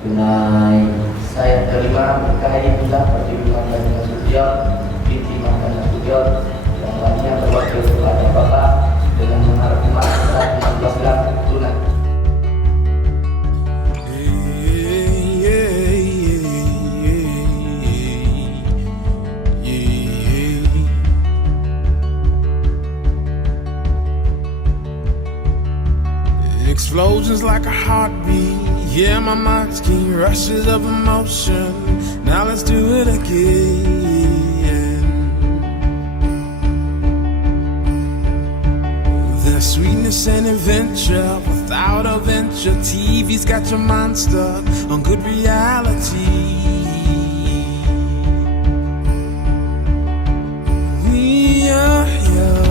Tunai saya terima berkahi pula perlindungan dan Nasution binti Mahkan Nasution yang lainnya berwakil kepada Bapak dengan mengharap emas seberat 16 gram tunai. Explosions like a heartbeat. Yeah, my mind's keen rushes of emotion. Now let's do it again. There's sweetness and adventure without a venture. TV's got your mind stuck on good reality. We are young.